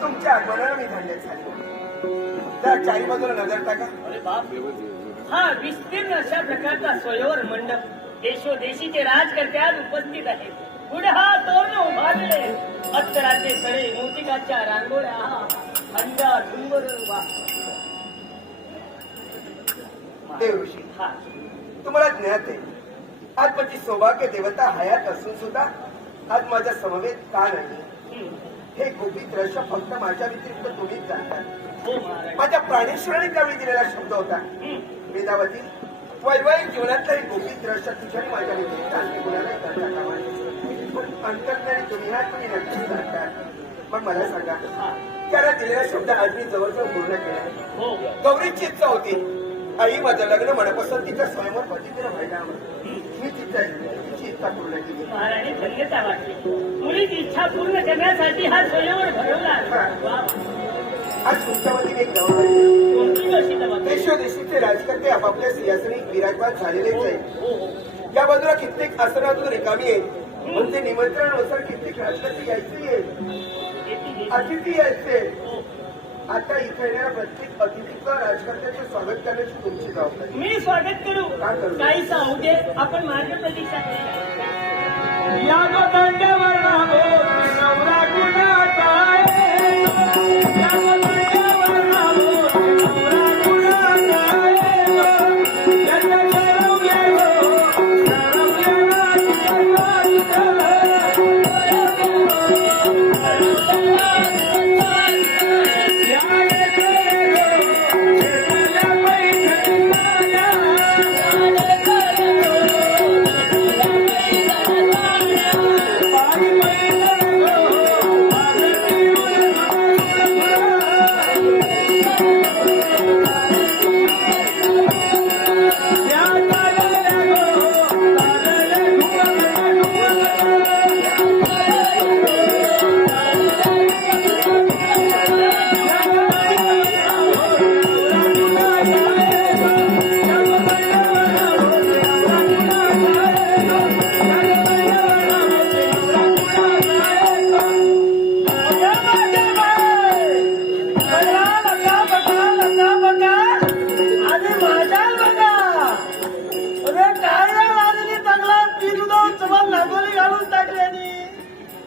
तुमच्या आगमनाला मी धन्य झाले. त्या चारी बाजूला नजर टाका. अरे बाप, हा विस्तीर्ण अशा प्रकारचा स्वयंवर मंडप देशोदेशीचे राजकर्ते आज उपस्थित आहेत. पुढे हा तोरण उभारले, अत्तराचे सडे, मोतिकाच्या रांगोळ्या, थंडा डुंगर वा. देवऋषी, हा तुम्हाला ज्ञात आहे आज माझी सौभाग्य देवता हयात असून सुद्धा आज माझ्या समवेत का नाही? हे गोपी दृश्य फक्त माझ्या व्यतिरिक्त तुम्हीच जाणतात. हो महाराज. माझ्या प्राणेश्वराने त्यावेळी दिलेला शब्द होता, वेदावती वैवाहिक जीवनातलं हे गोपी दृश्य तुझ्या माझ्या व्यतिरिक्त आणखी कुणालाही करता कामा नये. पण अंतर्ज्ञानी तुम्ही हा तुम्ही नक्कीच जाणतात. मग मला सांगा, त्याला दिलेला शब्द आज मी जवळजवळ पूर्ण केला. हो गौरीची इच्छा होती, आई माझं लग्न मनपसंतीच्या स्वयंवर पद्धतीनं व्हायला हवं. मी तिची इच्छा पूर्ण केली. महाराणी धन्यता वाटली. मुलीची इच्छा पूर्ण करण्यासाठी हा स्वयंवर भरवला. वा. आज तुमच्या वतीने एक जबाबदारी. कोणती अशी जबाबदारी? देशोदेशीचे राजकर्ते आपापल्या सिंहासनी विराजमान झालेलेच हो आहे. हो. या बाजूला कित्येक आसनातून रिकामी आहेत. म्हणजे निमंत्रणानुसार कित्येक राजकर्ते यायचे आहेत, अतिथी यायचे. आता इथे येणाऱ्या प्रत्येक अतिथीचं राजकर्त्याचे स्वागत करण्याची तुमची जबाबदारी. मी स्वागत करू. का करू? काही सांगू दे, आपण मार्ग प्रतीक्षा करूया.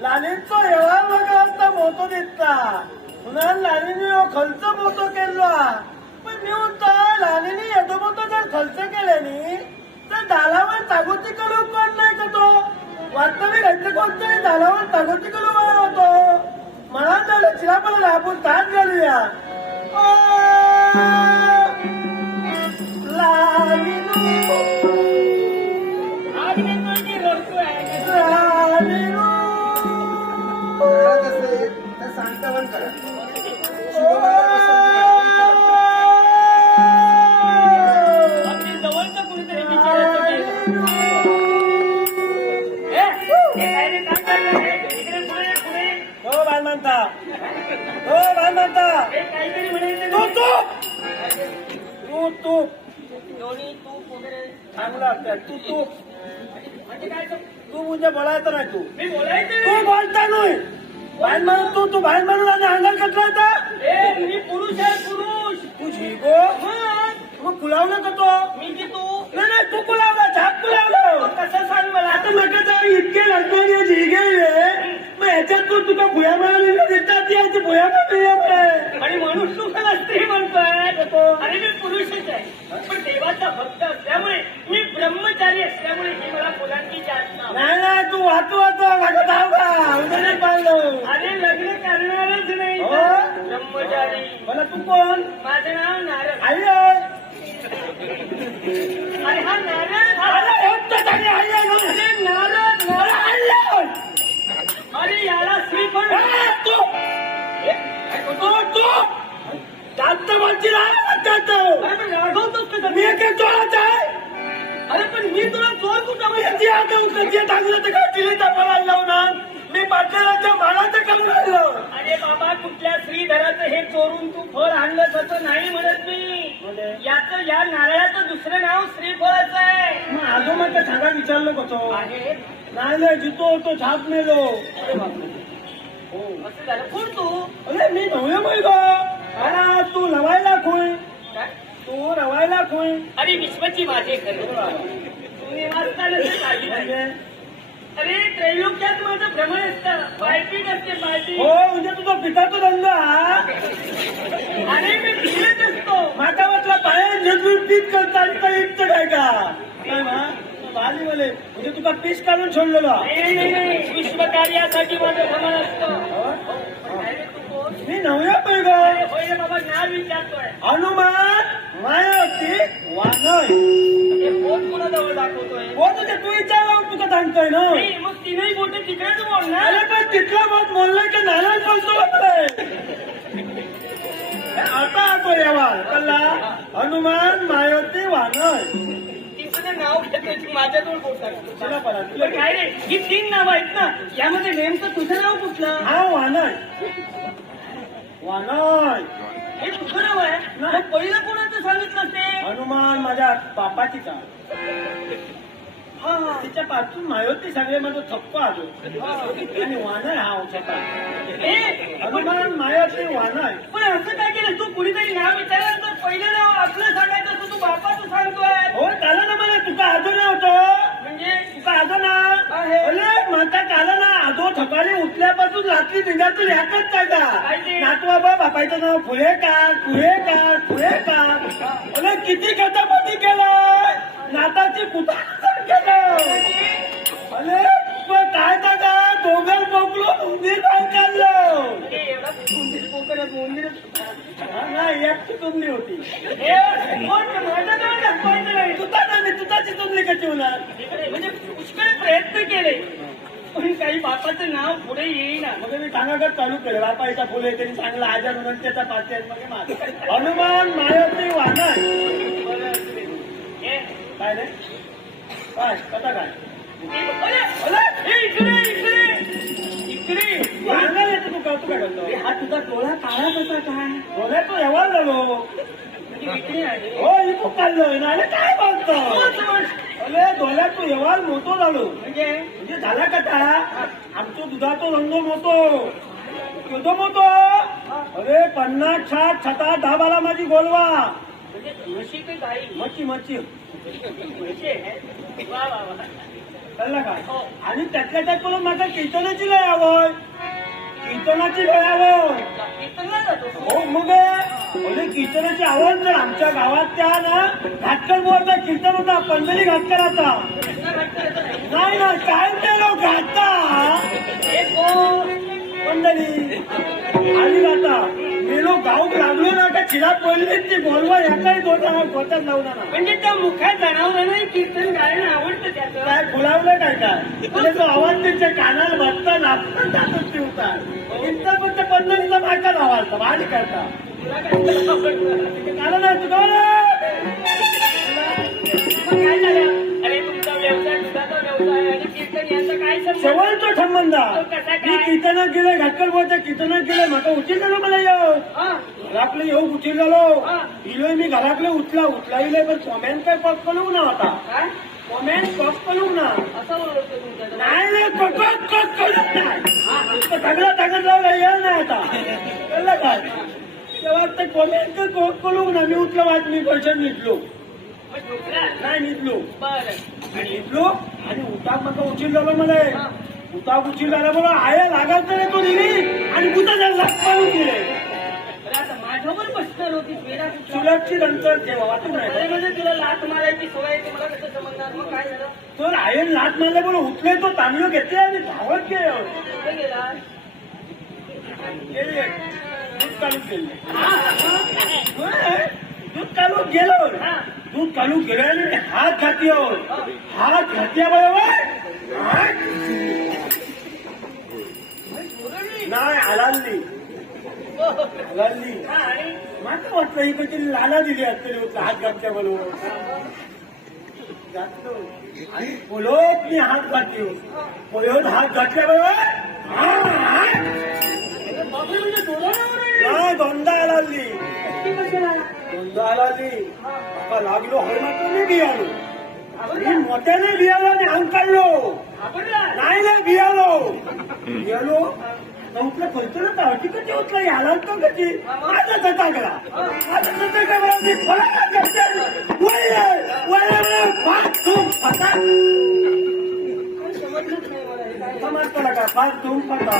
लालींचो व्यवहार बघा आता मोठो दिसता. पुन्हा लालीने खर्च मोठो केला. पण मी म्हणतो लालीने येतो मोठो जर खर्च केल्याने तर दालावर तागोती करू कोण नाही का तो? वास्तविक घडते कोणतरी दालावर तागोती करू मला होतो. मला तर चिरापला आपण ताट घालूया. लालीनू आज मी तुझी रडतोय. लालीनू तर सांगतावन करा. अगदी जवळचं कुणीतरी विचारायचं केलं. काय रे, काय चाललं रे? इकडे पुढे पुढे. हो बाय म्हणता, हो बाय म्हणता. हे काहीतरी म्हणायचं. तू तू दोन्ही तूप वगैरे चांगला तू तू म्हणजे काय? तू म्हणजे बोलायचं नाही. तू मी बोलायचं तू बोलता नाही. बाहेर म्हणून तू बाहेर म्हणून आणि अंगार कटला. ए, मी पुरुष आहे, पुरुष. तू झिगो मग फुलावलं का तो? मी की तू? नाही नाही, तू फुलावलं, झाप फुलावलं. कसं सांग मला? आता नका जाऊ, इतके लढतो झिगे मग ह्याच्यात तू तुका भुया मिळालेल्या देतात. याची भुया मिळाले आणि म्हणून तू मला स्त्री म्हणतोय. आणि मी पुरुषच आहे. पण देवाचा भक्त असल्यामुळे, मी ब्रह्मचारी असल्यामुळे ही मला मुलांची जास्त नाही नाही, तू वाचू लागत आहो का? उद्या नाही पाहिलं. अरे लग्न करणारच नाही. हो? ब्रह्मचारी. मला तू कोण? माझं नाव नारद. आई आणि हा नारद. अरे नारद अरे याला श्रीफळ. जास्त बोलची अरे पण रागवतोस का? मी काय चोराचा आहे? अरे पण मी तुला चोर कुठं म्हणजे? कधी आता कधी टाकलं तर काय दिलेचा मला लावणार. मी पाटलाच्या मानाचं काम काढलं. अरे बाबा, कुठल्या श्रीधराचं हे चोरून तू फळ आणलं तसं नाही म्हणत मी. याचं, या नारळाचं दुसरं नाव श्रीफळाचं आहे. मग आजोबाचं सांगा विचारलं कसं? आहे. नाही नाही, जितो तो छाप नेलो. हो. असं झालं कोण तू अरे मी नव्हे बाई ग. अरे तू रवायला खोय. काय? तू रवायला खोय. अरे विश्वची माझे खरं तुम्ही वाचताना ते काळजी नाही. म्हणजे अरे त्रैलोक्यात माझं भ्रमण असतं पार्टी नसते पार्टी हो म्हणजे तुझा पिताचा धंदा हा. अरे मी फिरत असतो माता वाटला पाया झेजून पीक करतात काय का काय मा बाली मले म्हणजे तुका पीस काढून सोडलेलो. नाही, विश्व कार्यासाठी माझं भ्रमण असतं काय रे तू कोण? मी नव्या पै ग. अरे होय रे बाबा नाव विचारतोय हनुमान मायावती वानय. हे कोण कुणाजवळ दाखवतोय हो तुझे तू विचारलं तुका सांगतोय ना. नाही, मग तिन्ही बोट तिकडेच बोलणार अरे पण तिथला मत बोललं की नाराज बोलतो आता तो यावाल कल्ला हनुमान मायावती वानय. तिचं नाव घेतोय माझ्याजवळ बोलतात चला पडा काय रे ही 3 नावं आहेत ना यामध्ये नेमकं तुझं नाव कुठलं हा वानय वानय. हे तुझं नाव आहे मग पहिलं कोणाचं सांगितलं ते हनुमान माझ्या बापाची का हा हा तिच्या पासून मायावती सगळे माझं थप्प आलो आणि वानय हा औषधा. ए, हनुमान मायावती वानय. पण असं काय केलं तू कुणीतरी नाव विचारलं तर पहिलं नाव आपलं सांगायचं असतं तू बापाचं सांगतोय हो चालं ना मला तुका आदो ना होतो म्हणजे तुका आदो ना आहे. अरे म्हणता चालं ना आदो सकाळी उठल्यापासून रात्री निघातून ह्याच काय का काय ते? नातवा बा बापायचं नाव फुले काढ फुले काढ फुले काढ. अरे किती खतापती केलं नाताची कुठं केलं. अरे पण काय का दोघं मोकलो उंदीर काय काढलं. हे एवढा उंदीर पोकळ्यात उंदीरच नाही एकटी तुमली होती. हे, कोण ते? माझ्याजवळ दाखवायचं नाही. तुझा ना मी तुझाची तुमली कशी होणार. इकडे म्हणजे पुष्कळ प्रयत्न केले पण काही बापाचं नाव पुढे येईना मग मी सांगागत चालू केलं बापाईचा फुले त्यांनी चांगला आजार म्हणून त्याचा पाच मग हनुमान मायावती वानय. हे, काय रे काय कथा काय अरे, अरे, हे इकडे सांगायला येतं तू कौतुक काय करतो. अरे, हा तुझा डोळा काळा कसा काय बोलाय तो एवढा झालो. म्हणजे इकडे आहे हो इथं काढलोय ना. अरे काय बोलतो म्हणजे अरे डोळ्यात तो एवढा मोठो झालो म्हणजे झाला कथा आमचं दुधाचा रंग मोठो केवढो मोठो. अरे 50 60 छटा 10 12 माझी गोलवा म्हणजे म्हशी काही गाई मच्छी मच्छी म्हशी आहे. वा वा वा कळलं काय. हो. आणि त्यातल्या त्यात तुला माझा कीर्तनाची लय आवड कीर्तनाची लय आवड. कीर्तनला जातो तू? हो मग म्हणजे कीर्तनाची आवड जर आमच्या गावात त्या ना घाटकर बुवाचा कीर्तन होता पंढरी घाटकराचा. कृष्णा घाटकरचं नाही. नाही ना काय केलो घाटा हे कोण? पंढरी आणि गाता मेलो गाव लागलो ना का चिरा पडली ती बोलवा याचाही गोटात लावला ना. म्हणजे त्या मुखात जाणवलं नाही कीर्तन गायन आवडतं त्याचं काय फुलावलं काय काय म्हणजे तो आवाज त्याच्या कानाला बसता लागतात जातच ते होता इतका फक्त पंढरीचा बायका आवाज भारी करता तुला काय आवडतं? कारण नाही तुझा मग काय झालं? अरे तुमचा व्यवसाय दुधाचा व्यवसाय आणि कीर्तन यांचा काय संबंध? शेवटचा संबंध तो कसा काय? मी कीर्तनात गेले घाटकर बोलच्या कीर्तनात गेले माका उशीर झालो मला येऊ हा, घरातले येऊ उशीर झालो हा. इलोय मी घरातले उठला इले पण कॉमेंट काय पॉप करू ना आता काय? कॉमेंट पॉप करू ना असं ओळखतो तुमच्या नाही नाही पॉप करू नाही सगळं टाकत लावलं ये नाही आता कळलं काय तेव्हा ते कॉमेंट पॉप करू ना मी उठलं वाट मी पैसे निघलो मग दुसरा? नाही निघलो बरं आणि निघलो आणि उताक मग उशीर झालं मला उताक उशीर झाला मला आया लागायचं नाही तो दिली आणि बुता झाला पळून गेले. अरे आता माझ्यावर बसणार होती वेळा कुठला? सुरक्षित अंतर ठेवा वाटत अरे नाही म्हणजे तुला लाथ मारायची सवय आहे, ते मला कसं समजणार? मग काय झालं? तर आयन लाट मारले बोल उठले तो तांदूळ घेतले आणि धावत गेले कुठे गेला? गेले दूध काढून गेले हा, हा. होय, दूध काढून गेलो हा. दूध काढून गेले आणि हात घातली हात घातल्या बरोबर नाही आलाली आलाली हा, आणि माझं वाटलं ही काहीतरी लाला दिली असते हात घातल्या बरोबर घातलो आणि पोलोत मी हात घातली पोलोत हात घातल्या बरोबर बापरे, म्हणजे डोळ्यावर आहे. नाही दोनदा आलाली ती कशाला? दोनदा आलाली आता लागलो हळ मात्र मी बियालो मी घाबरला? मोठ्याने बियालो आणि अंग काढलो घाबरला? नाही बियालो चौकला खर्चला तावटी कधी उचला याला तो कधी आता टाकला आता काय मला मी फळा करते वळले फाट तुम फटा समजलंच नाही मला हे काय. समजतो का फाट तुम फटा